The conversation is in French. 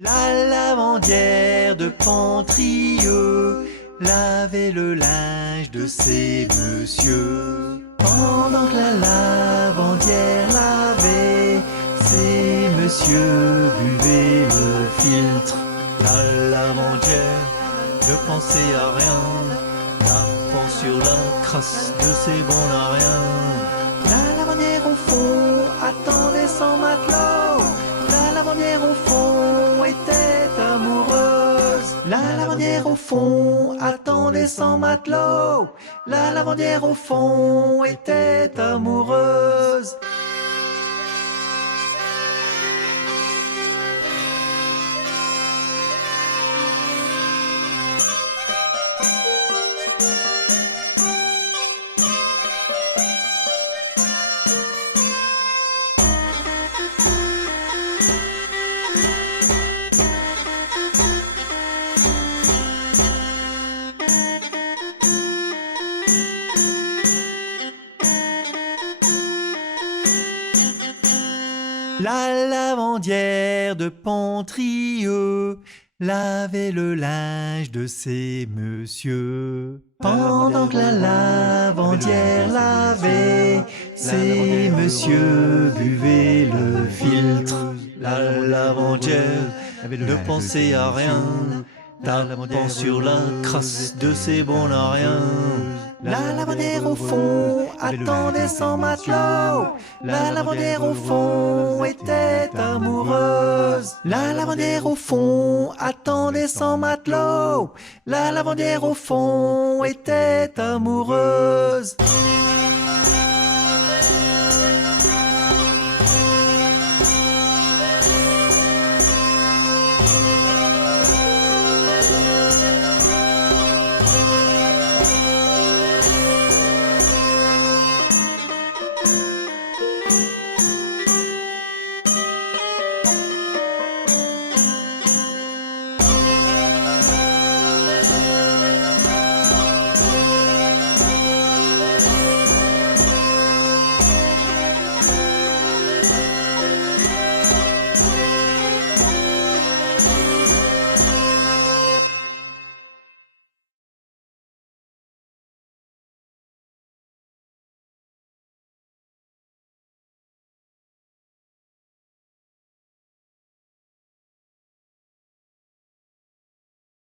La lavandière de Pentrieux lavait le linge de ses messieurs. Pendant que la lavandière lavait, ces messieurs buvaient le filtre. La lavandière ne pensait à rien, tapant sur la crasse de ses bons à rien. La lavandière au fond attendait son matelot. La lavandière au fond était amoureuse. La lavandière au fond attendait son matelot. La lavandière au fond était amoureuse. La lavandière de Pentrieux lavait le linge de ses messieurs. Pendant que la lavandière lavait, ces messieurs buvaient le filtre. La lavandière ne pensait à rien, tapant sur la crasse de ses bons à rien. La lavandière au fond attendait son matelot. La lavandière au fond était amoureuse. La lavandière au fond attendait son matelot. La lavandière au fond était amoureuse.